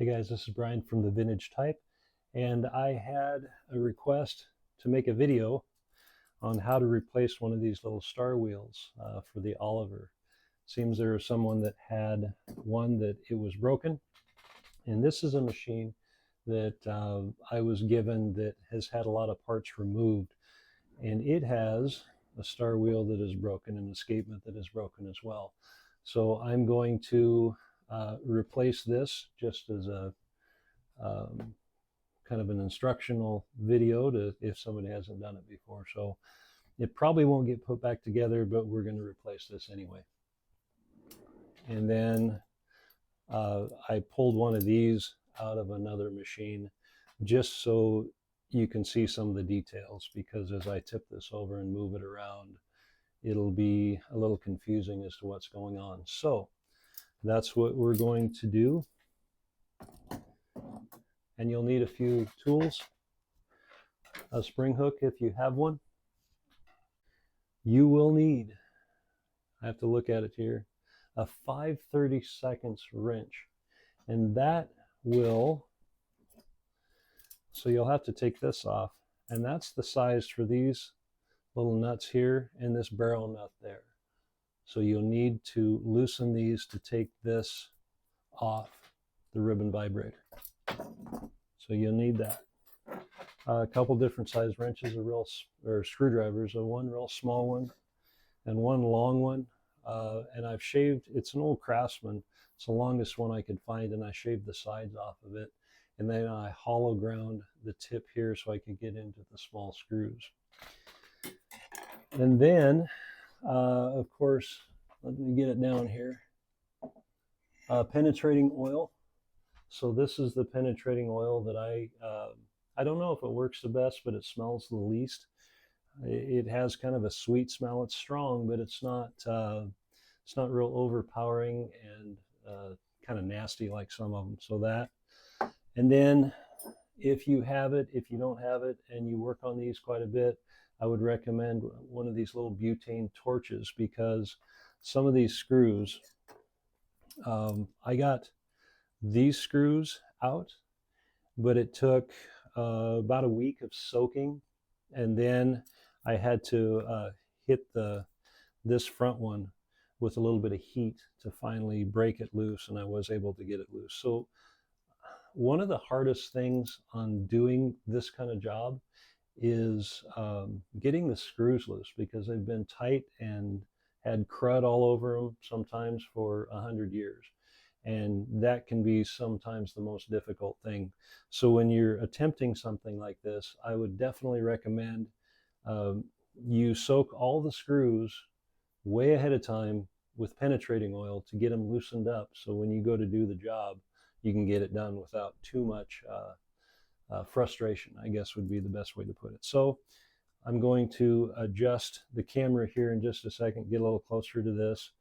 Hey guys, this is Brian from the Vintage Type, and I had a request to make a video on how to replace one of these little star wheels for the Oliver. Seems there was someone that had one that it was broken, and this is a machine that I was given that has had a lot of parts removed, and it has a star wheel that is broken and an escapement that is broken as well. So I'm going to replace this just as a kind of an instructional video to if somebody hasn't done it before. So it probably won't get put back together, but we're going to replace this anyway. And then I pulled one of these out of another machine just so you can see some of the details, because as I tip this over and move it around, it'll be a little confusing as to what's going on. So that's what we're going to do. And you'll need a few tools. A spring hook if you have one. You will need, I have to look at it here, a 5/32 wrench. And that will, so you'll have to take this off. And that's the size for these little nuts here and this barrel nut there. So you'll need to loosen these to take this off the ribbon vibrator. So you'll need that. A couple different size wrenches, or screwdrivers, one real small one and one long one. And I've shaved, it's an old Craftsman. It's the longest one I could find, and I shaved the sides off of it. And then I hollow ground the tip here so I could get into the small screws. And then, of course, let me get it down here. Penetrating oil. So this is the penetrating oil that I don't know if it works the best, but it smells the least. It has kind of a sweet smell. It's strong, but it's not real overpowering and kind of nasty like some of them. So that, and then if you have it, if you don't have it, and you work on these quite a bit, I would recommend one of these little butane torches, because some of these screws, I got these screws out, but it took about a week of soaking, and then I had to hit this front one with a little bit of heat to finally break it loose, and I was able to get it loose. So one of the hardest things on doing this kind of job is getting the screws loose, because they've been tight and had crud all over them sometimes for 100 years. And that can be sometimes the most difficult thing. So when you're attempting something like this, I would definitely recommend you soak all the screws way ahead of time with penetrating oil to get them loosened up, so when you go to do the job, you can get it done without too much frustration, I guess would be the best way to put it. So I'm going to adjust the camera here in just a second, get a little closer to this,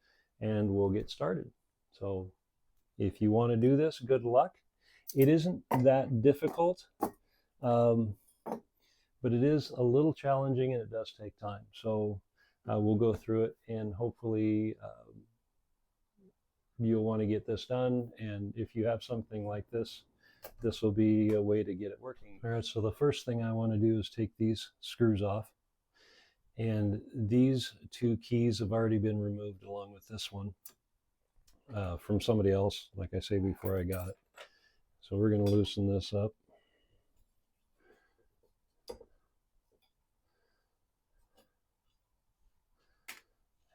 and we'll get started. So if you want to do this, good luck. It isn't that difficult, but it is a little challenging, and it does take time. So we'll go through it, and hopefully you'll want to get this done. And if you have something like this, this will be a way to get it working. All right, so the first thing I want to do is take these screws off. And these two keys have already been removed along with this one. From somebody else, like I say, before I got it. So we're going to loosen this up.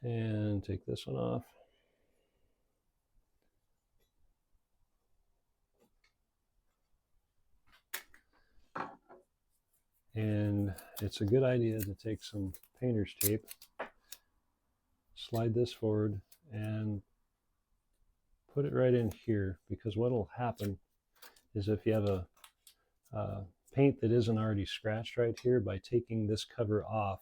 And take this one off. And it's a good idea to take some painter's tape, slide this forward, and put it right in here, because what will happen is if you have a paint that isn't already scratched right here, by taking this cover off,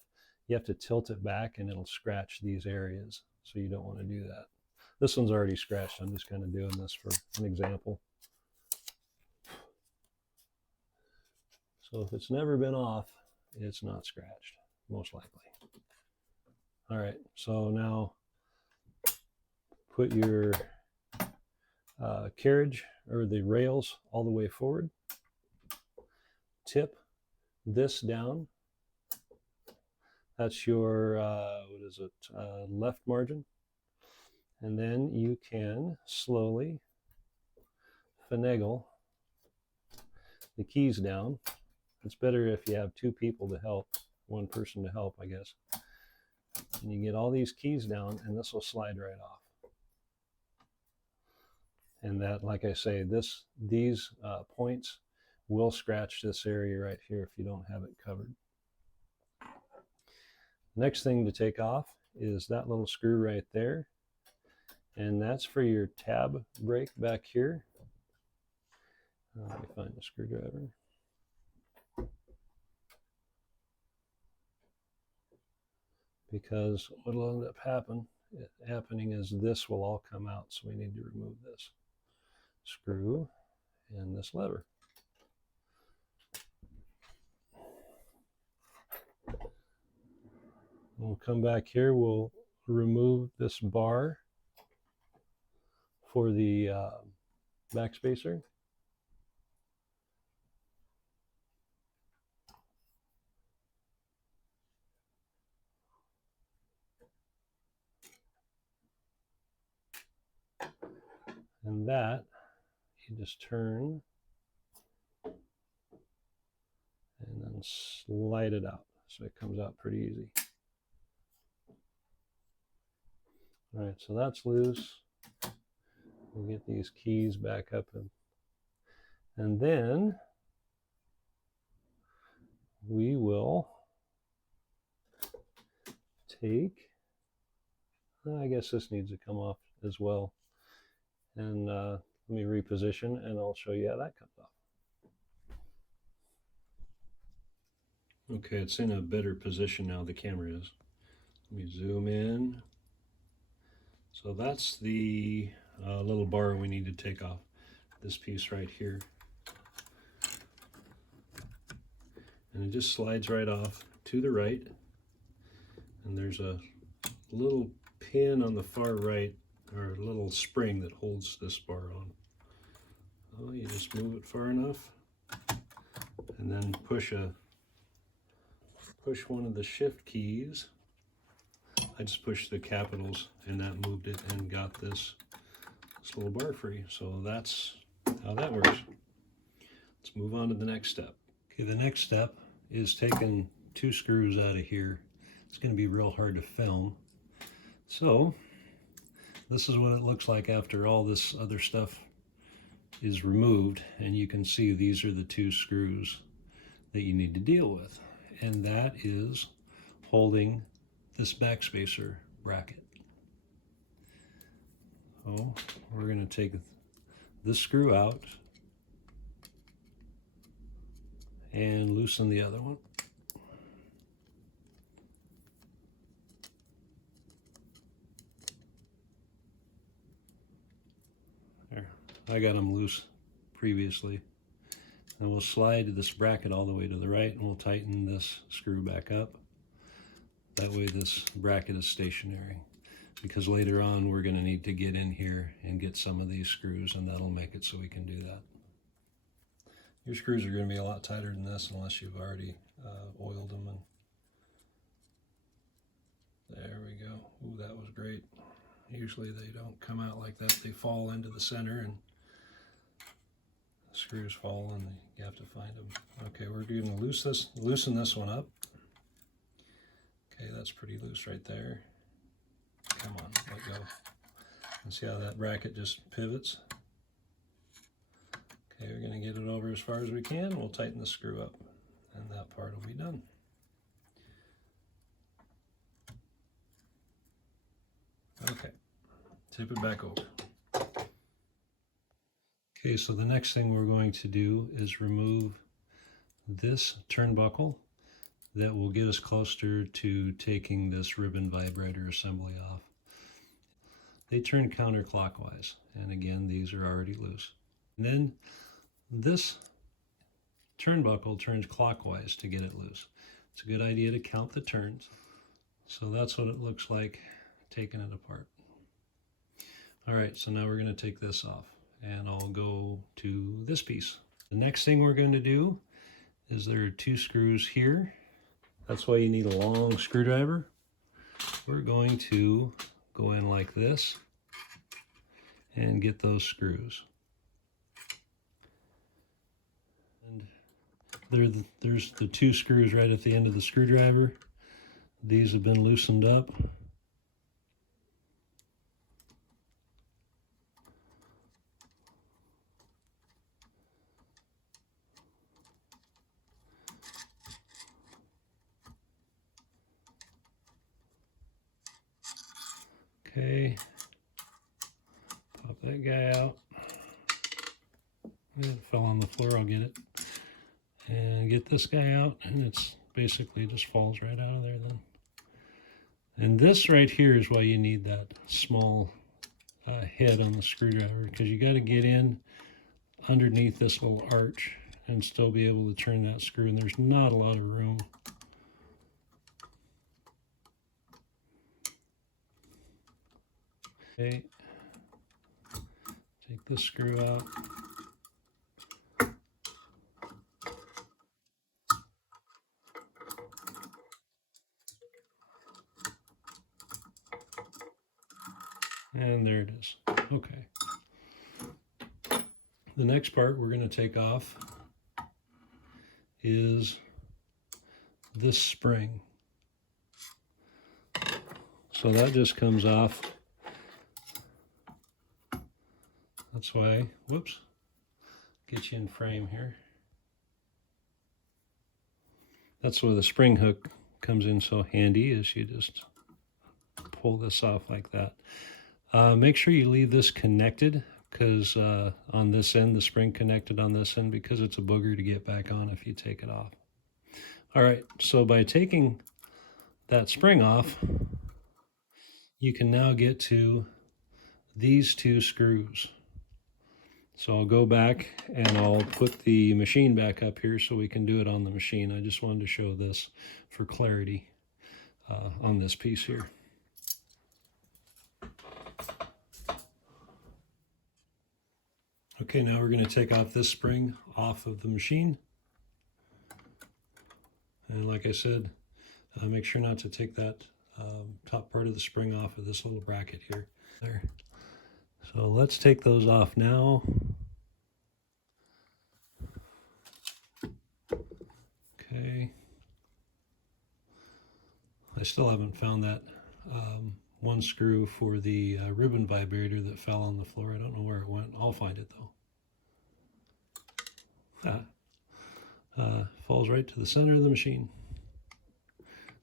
you have to tilt it back and it'll scratch these areas. So you don't want to do that. This one's already scratched. I'm just kind of doing this for an example. So if it's never been off, it's not scratched, most likely. All right, so now put your carriage or the rails all the way forward. Tip this down. That's your, what is it, left margin. And then you can slowly finagle the keys down. It's better if you have two people to help, one person to help, I guess. And you get all these keys down, and this will slide right off. And that, like I say, these points will scratch this area right here if you don't have it covered. Next thing to take off is that little screw right there. And that's for your tab brake back here. Let me find the screwdriver. Because what will end up happening is this will all come out, so we need to remove this screw and this lever. We'll come back here, we'll remove this bar for the backspacer. And that, you just turn and then slide it out. So it comes out pretty easy. All right, so that's loose. We'll get these keys back up, and then we will take, I guess this needs to come off as well. And let me reposition and I'll show you how that comes off. Okay, it's in a better position now, the camera is. Let me zoom in. So that's the little bar we need to take off. This piece right here. And it just slides right off to the right. And there's a little pin on the far right, or a little spring that holds this bar on. Oh, you just move it far enough and then push one of the shift keys. I just pushed the capitals and that moved it and got this little bar free. So that's how that works. Let's move on to the next step. Okay, the next step is taking two screws out of here. It's going to be real hard to film. So this is what it looks like after all this other stuff is removed, and you can see these are the two screws that you need to deal with, and that is holding this backspacer bracket. So we're going to take this screw out and loosen the other one. There, I got them loose previously. And we'll slide this bracket all the way to the right, and we'll tighten this screw back up. That way this bracket is stationary, because later on we're going to need to get in here and get some of these screws, and that'll make it so we can do that. Your screws are going to be a lot tighter than this unless you've already oiled them. And there we go. Ooh, that was great. Usually they don't come out like that. They fall into the center and the screws fall and you have to find them. Okay, we're going to loosen this one up. Okay, that's pretty loose right there. Come on, let go. And see how that bracket just pivots? Okay, we're going to get it over as far as we can. We'll tighten the screw up, and that part will be done. Okay, tip it back over. Okay, so the next thing we're going to do is remove this turnbuckle that will get us closer to taking this ribbon vibrator assembly off. They turn counterclockwise, and again, these are already loose. And then this turnbuckle turns clockwise to get it loose. It's a good idea to count the turns. So that's what it looks like taking it apart. All right, so now we're going to take this off. and I'll go to this piece. The next thing we're going to do is there are 2 screws here. That's why you need a long screwdriver. We're going to go in like this and get those screws. And there's the 2 screws right at the end of the screwdriver. These have been loosened up. Okay, pop that guy out. It fell on the floor, I'll get it. And get this guy out, and it's basically just falls right out of there then. And this right here is why you need that small head on the screwdriver, because you got to get in underneath this little arch and still be able to turn that screw, and there's not a lot of room. Okay, take this screw out. And there it is. Okay. The next part we're going to take off is this spring. So that just comes off. That's why, whoops, get you in frame here. That's where the spring hook comes in so handy, is you just pull this off like that. Make sure you leave this connected, because on this end, the spring connected on this end, because it's a booger to get back on if you take it off. All right, so by taking that spring off, you can now get to these 2 screws. So I'll go back and I'll put the machine back up here so we can do it on the machine. I just wanted to show this for clarity on this piece here. Okay, now we're going to take off this spring off of the machine. And like I said, make sure not to take that top part of the spring off of this little bracket here. There. So let's take those off now. Okay. I still haven't found that one screw for the ribbon vibrator that fell on the floor. I don't know where it went. I'll find it though. Falls right to the center of the machine.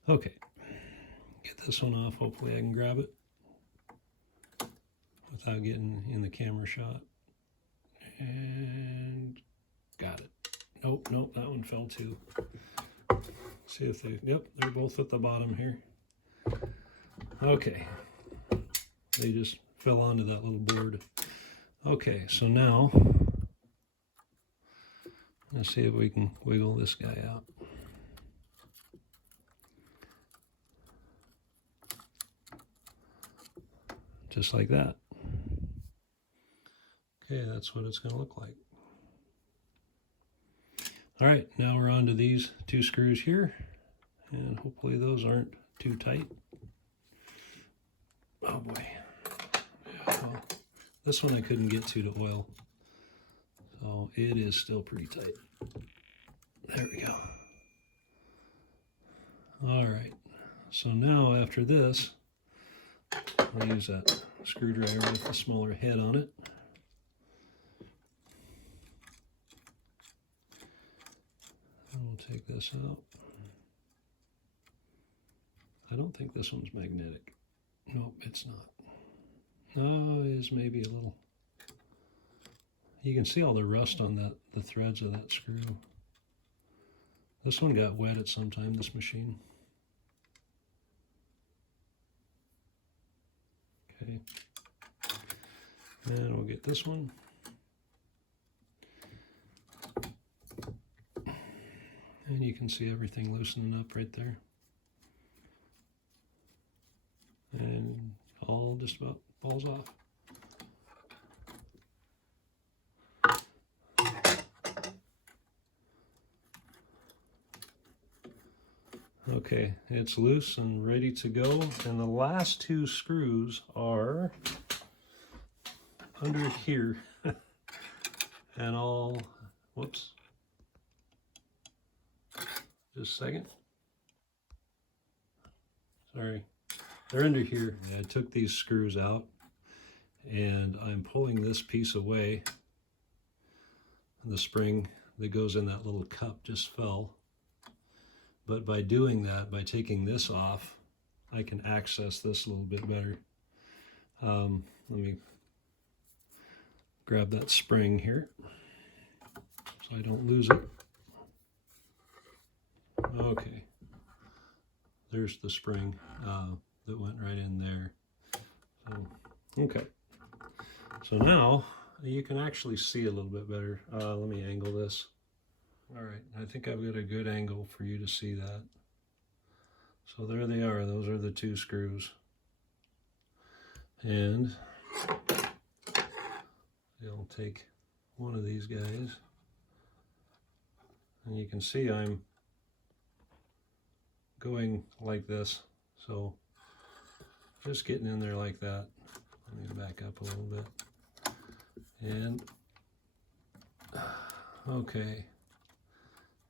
Okay. Get this one off. Hopefully I can grab it without getting in the camera shot. And got it. Nope, that one fell too. See if they, yep, they're both at the bottom here. Okay, they just fell onto that little board. Okay, so now, let's see if we can wiggle this guy out. Just like that. Okay, that's what it's going to look like. All right, now we're on to these 2 screws here, and hopefully those aren't too tight. Oh boy. Yeah, well, this one I couldn't get to oil, so it is still pretty tight. There we go. All right, so now after this, I'll use that screwdriver with the smaller head on it. And we'll take this out. I don't think this one's magnetic. Nope, it's not. No, it is maybe a little. You can see all the rust on that, the threads of that screw. This one got wet at some time, this machine. Okay. And we'll get this one. And you can see everything loosening up right there. And all just about falls off. Okay, it's loose and ready to go. And the last two screws are under here. And whoops, just a second. Sorry, they're under here. I took these screws out and I'm pulling this piece away. The spring that goes in that little cup just fell. But by doing that, by taking this off, I can access this a little bit better. Let me grab that spring here so I don't lose it. Okay, there's the spring that went right in there. So, okay, so now you can actually see a little bit better. Let me angle this. All right, I think I've got a good angle for you to see that. So there they are. Those are the two screws. And I'll take one of these guys. And you can see I'm going like this. So just getting in there like that. Let me back up a little bit. And okay,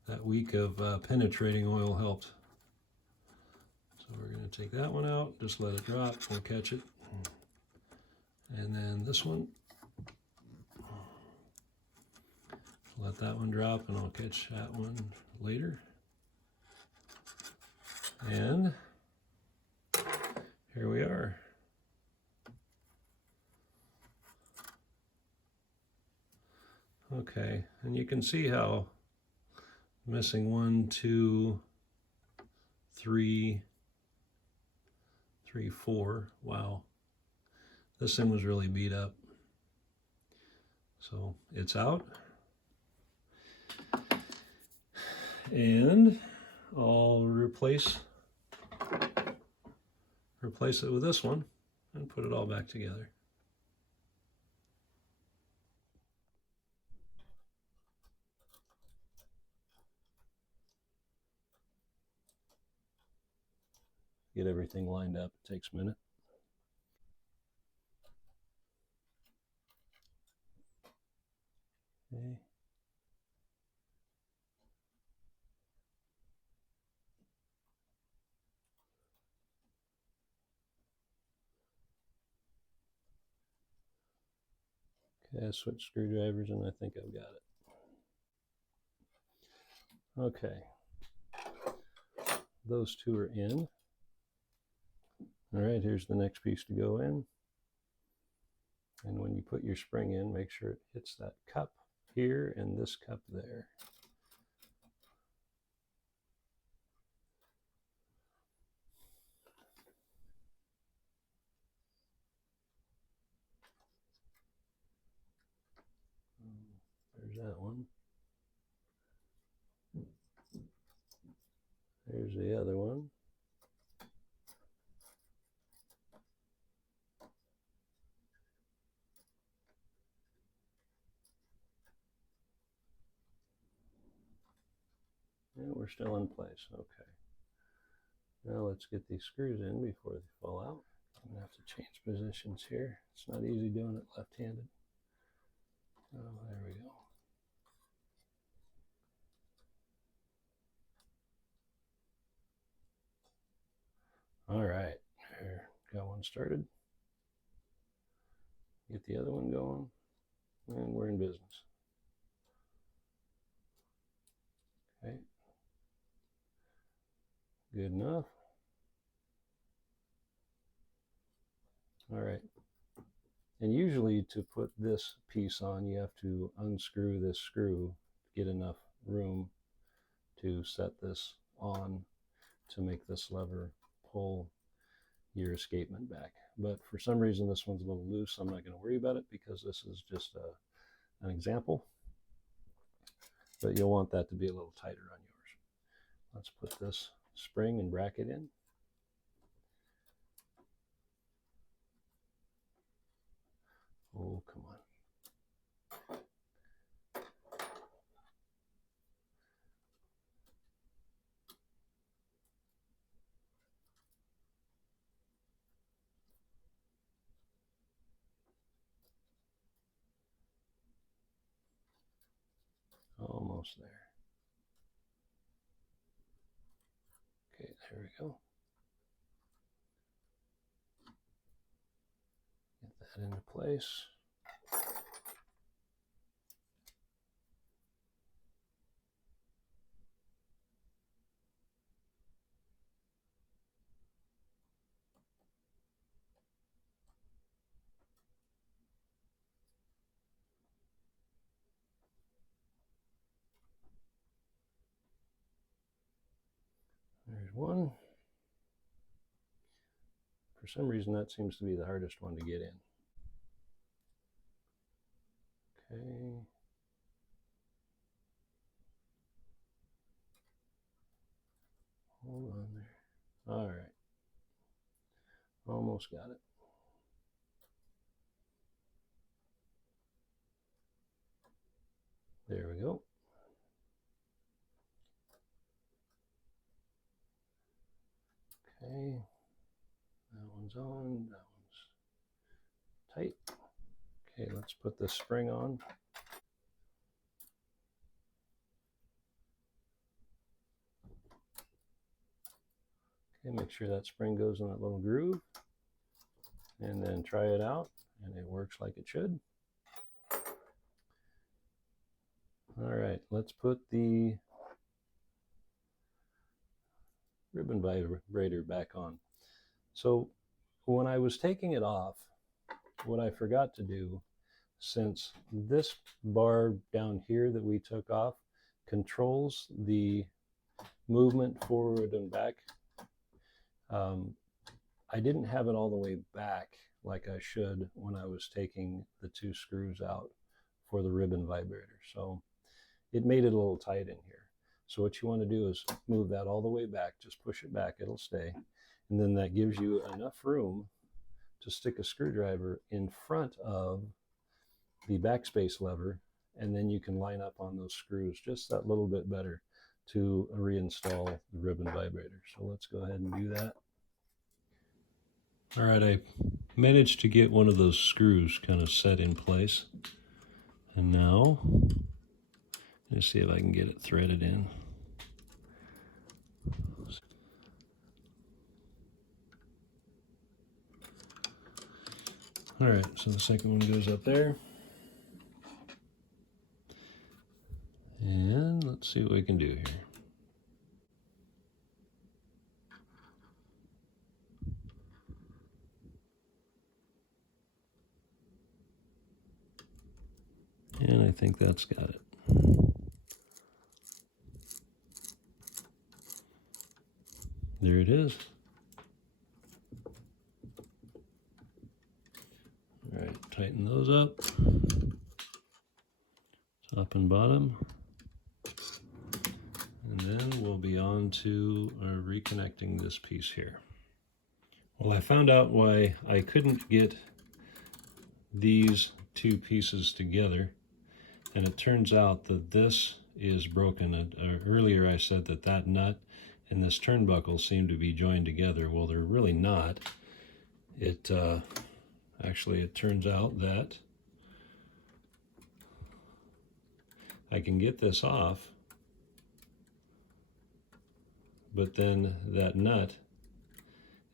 that week of penetrating oil helped. So we're going to take that one out, just let it drop, we'll catch it. And then this one, let that one drop and I'll catch that one later. And here we are. Okay, and you can see how missing 1, 2, 3, 4. Wow, this thing was really beat up. So it's out. And I'll replace it with this one and put it all back together. Get everything lined up. It takes a minute. Okay. Okay, I switched screwdrivers and I think I've got it. Okay. Those two are in. All right, here's the next piece to go in. And when you put your spring in, make sure it hits that cup here and this cup there. There's that one. There's the other one. And we're still in place. Okay. Now let's get these screws in before they fall out. I'm gonna have to change positions here. It's not easy doing it left-handed. Oh, there we go. All right, there, got one started. Get the other one going, and we're in business. Okay, good enough. All right, and usually to put this piece on, you have to unscrew this screw to get enough room to set this on to make this lever pull your escapement back. But for some reason this one's a little loose. I'm not going to worry about it because this is just an example. But you'll want that to be a little tighter on yours. Let's put this spring and bracket in. Oh, come on. Almost there. Okay, there we go. Get that into place. There's one. For some reason, that seems to be the hardest one to get in. Okay. Hold on there. All right. Almost got it. There we go. Okay. That one's on. That one's tight. Okay, let's put this spring on. Okay, make sure that spring goes in that little groove. And then try it out, and it works like it should. All right, let's put the ribbon vibrator back on. So when I was taking it off, what I forgot to do, since this bar down here that we took off controls the movement forward and back, I didn't have it all the way back like I should when I was taking the two screws out for the ribbon vibrator. So it made it a little tight in here. So what you want to do is move that all the way back, just push it back, it'll stay. And then that gives you enough room to stick a screwdriver in front of the backspace lever, and then you can line up on those screws just that little bit better to reinstall the ribbon vibrator. So let's go ahead and do that. All right, I managed to get one of those screws kind of set in place. And now, let's see if I can get it threaded in. All right, so the second one goes up there. And let's see what we can do here. And I think that's got it. There it is. All right, tighten those up. Top and bottom. And then we'll be on to reconnecting this piece here. Well, I found out why I couldn't get these two pieces together, and it turns out that this is broken. Earlier I said that that nut and this turnbuckle seem to be joined together. Well, they're really not. Actually, it turns out that I can get this off, but then that nut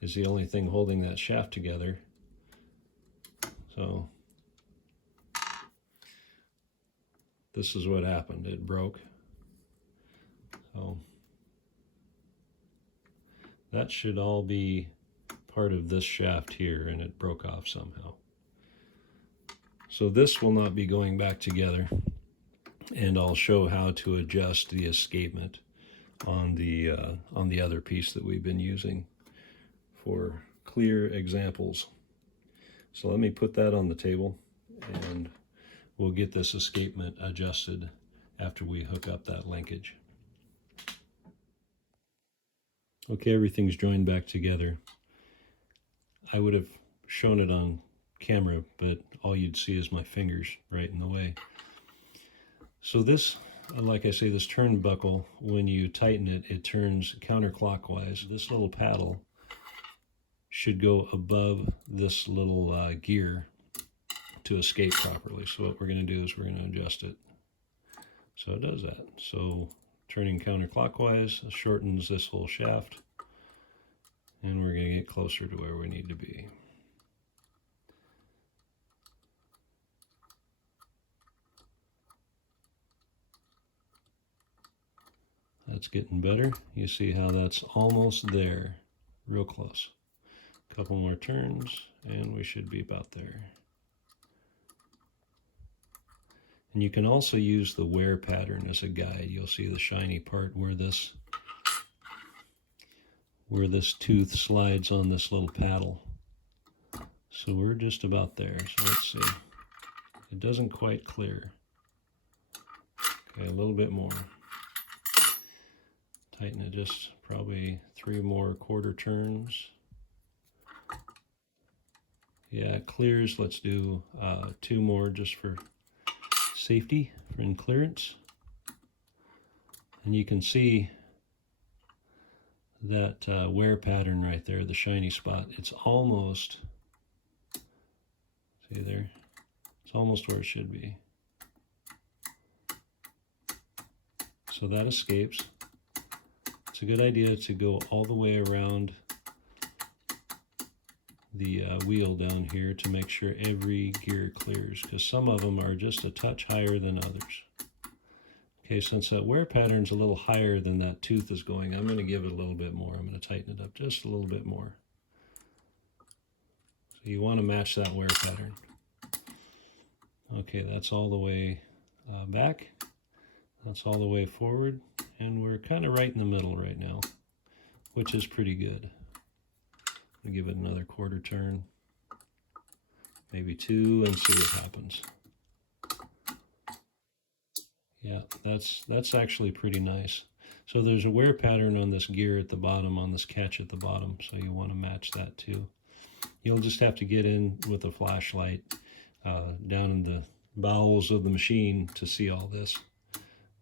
is the only thing holding that shaft together. So this is what happened. It broke. So that should all be part of this shaft here, and it broke off somehow. So this will not be going back together, and I'll show how to adjust the escapement on the other piece that we've been using for clear examples. So let me put that on the table, and we'll get this escapement adjusted after we hook up that linkage. Okay, everything's joined back together. I would have shown it on camera, but all you'd see is my fingers right in the way. So this, like I say, this turnbuckle, when you tighten it, it turns counterclockwise. This little paddle should go above this little gear to escape properly. So what we're going to do is we're going to adjust it So it does that. So turning counterclockwise shortens this whole shaft, and we're going to get closer to where we need to be. That's getting better. You see how that's almost there, real close. A couple more turns, and we should be about there. And you can also use the wear pattern as a guide. You'll see the shiny part where this tooth slides on this little paddle. So we're just about there. So let's see. It doesn't quite clear. Okay, a little bit more. Tighten it just probably 3 more quarter turns. Yeah, it clears. Let's do 2 more just for safety and clearance. And you can see that wear pattern right there, the shiny spot. It's almost, see there? It's almost where it should be. So that escapes. It's a good idea to go all the way around the wheel down here to make sure every gear clears, because some of them are just a touch higher than others. Okay, since that wear pattern's a little higher than that tooth is going, I'm going to give it a little bit more. I'm going to tighten it up just a little bit more. So you want to match that wear pattern. Okay, that's all the way back. That's all the way forward. And we're kind of right in the middle right now, which is pretty good. I'll give it another quarter turn, maybe 2, and see what happens. Yeah, that's actually pretty nice. So there's a wear pattern on this gear at the bottom, on this catch at the bottom, so you want to match that too. You'll just have to get in with a flashlight down in the bowels of the machine to see all this.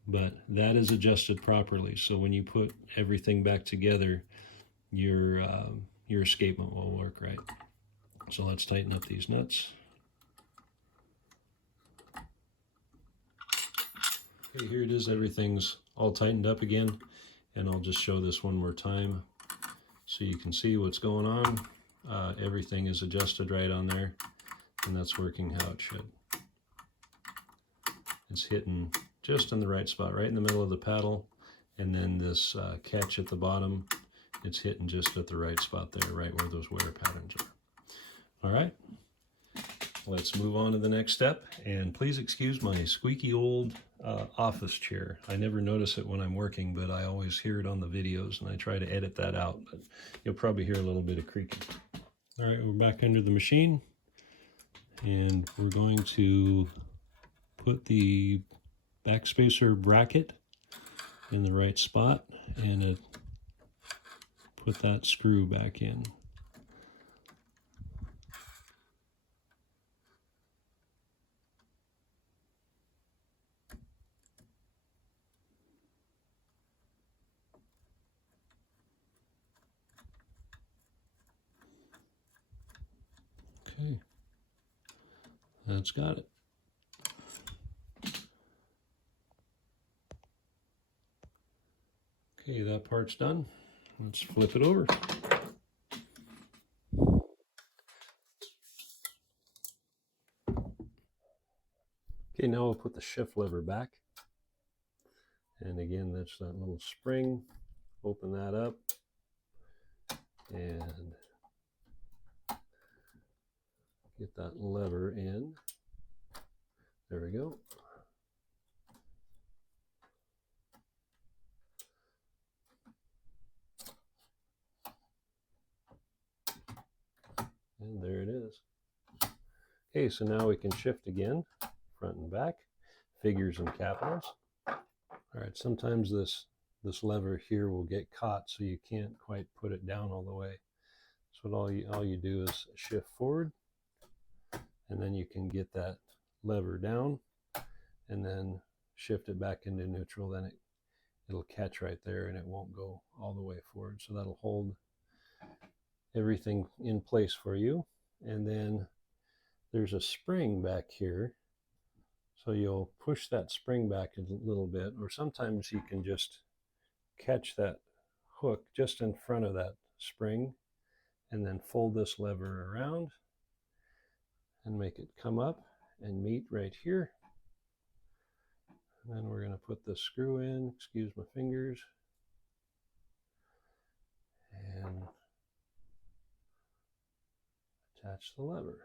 But that is adjusted properly, so when you put everything back together, your escapement will work right. So let's tighten up these nuts. Okay, here it is. Everything's all tightened up again, and I'll just show this one more time so you can see what's going on. Everything is adjusted right on there, and that's working how it should. It's hitting just in the right spot, right in the middle of the paddle, and then this catch at the bottom, it's hitting just at the right spot there, right where those wear patterns are. All right, let's move on to the next step, and please excuse my squeaky old office chair. I never notice it when I'm working, but I always hear it on the videos, and I try to edit that out, but you'll probably hear a little bit of creaking. All right, we're back under the machine, and we're going to put the backspacer bracket in the right spot and put that screw back in. Okay, that's got it. Okay, that part's done. Let's flip it over. Okay, now we'll put the shift lever back. And again, that's that little spring. Open that up. And get that lever in. There we go. And there it is. Okay, so now we can shift again, front and back, figures and capitals. All right, sometimes this lever here will get caught, so you can't quite put it down all the way. So all you do is shift forward, and then you can get that lever down, and then shift it back into neutral. Then it'll catch right there, and it won't go all the way forward. So that'll hold everything in place for you. And then there's a spring back here, So you'll push that spring back a little bit, or sometimes you can just catch that hook just in front of that spring and then fold this lever around and make it come up and meet right here. And then we're going to put the screw in, excuse my fingers, and attach the lever.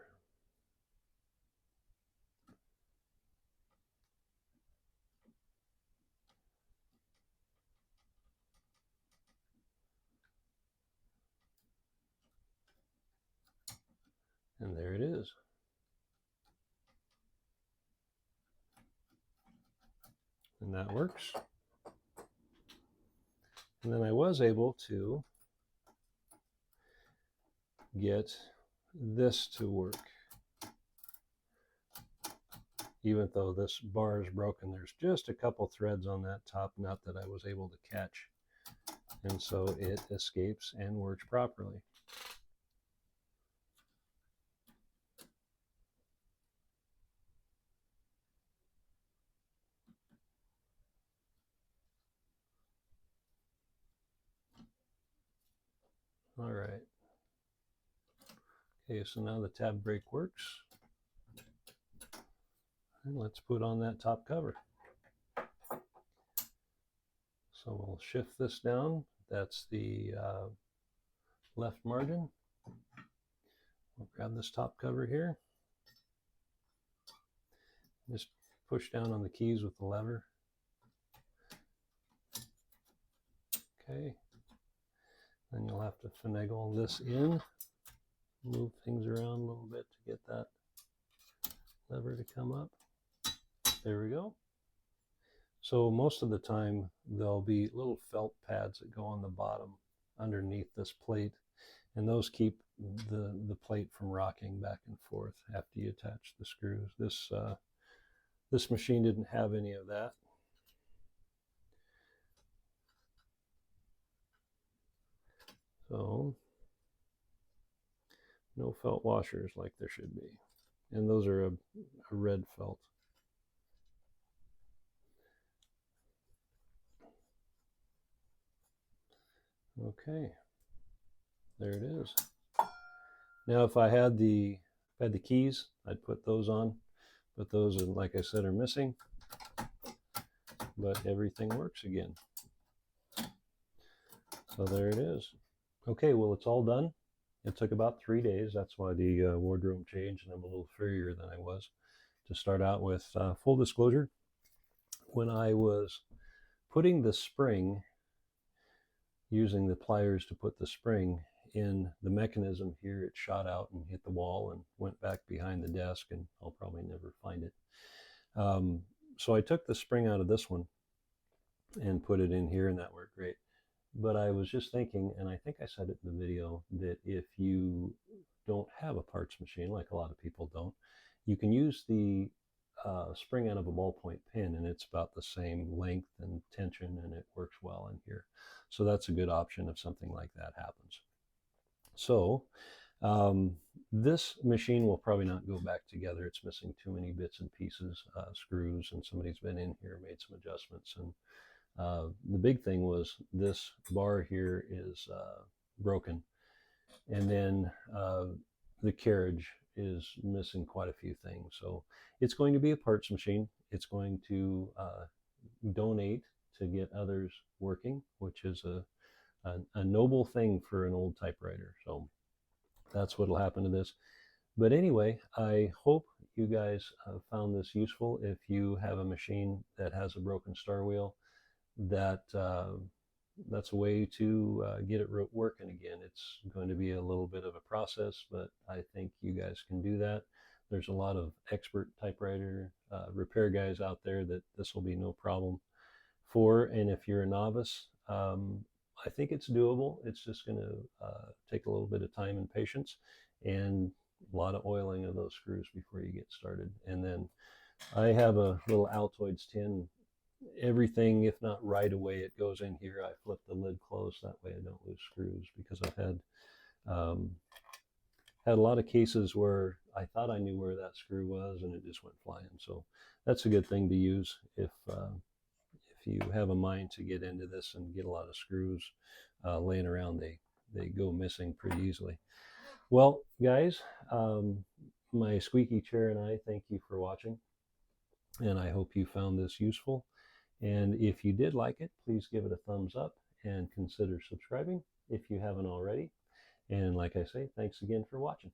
And there it is. And that works. And then I was able to get this to work. Even though this bar is broken, there's just a couple threads on that top nut that I was able to catch. And so it escapes and works properly. All right. Okay, so now the tab brake works. And let's put on that top cover. So we'll shift this down. That's the left margin. We'll grab this top cover here. Just push down on the keys with the lever. Okay. Then you'll have to finagle this in. Move things around a little bit to get that lever to come up. There we go. So most of the time there'll be little felt pads that go on the bottom underneath this plate, and those keep the plate from rocking back and forth after you attach the screws. This machine didn't have any of that. So no felt washers like there should be. And those are a red felt. Okay, there it is. Now if I had the keys, I'd put those on, but those are, like I said, are missing. But everything works again. So there it is. Okay, well, it's all done. It took about 3 days. That's why the wardrobe changed, and I'm a little furrier than I was to start out with. Full disclosure, when I was putting the spring, using the pliers to put the spring in the mechanism here, it shot out and hit the wall and went back behind the desk, and I'll probably never find it. So I took the spring out of this one and put it in here, and that worked great. But I was just thinking, and I think I said it in the video, that if you don't have a parts machine, like a lot of people don't, you can use the spring out of a ballpoint pen, and it's about the same length and tension, and it works well in here. So that's a good option if something like that happens. So this machine will probably not go back together. It's missing too many bits and pieces, screws, and somebody's been in here, made some adjustments. And the big thing was this bar here is broken. And then the carriage is missing quite a few things. So it's going to be a parts machine. It's going to donate to get others working, which is a noble thing for an old typewriter. So that's what will happen to this. But anyway, I hope you guys found this useful. If you have a machine that has a broken star wheel, that's a way to get it working again. It's going to be a little bit of a process, but I think you guys can do that. There's a lot of expert typewriter repair guys out there that this will be no problem for. And if you're a novice, I think it's doable. It's just going to take a little bit of time and patience and a lot of oiling of those screws before you get started. And then I have a little Altoids tin. Everything, if not right away, it goes in here. I flip the lid closed. That way I don't lose screws, because I've had a lot of cases where I thought I knew where that screw was and it just went flying. So that's a good thing to use if you have a mind to get into this and get a lot of screws laying around. They go missing pretty easily. Well, guys, my squeaky chair and I thank you for watching, and I hope you found this useful. And if you did like it, please give it a thumbs up and consider subscribing if you haven't already. And like I say, thanks again for watching.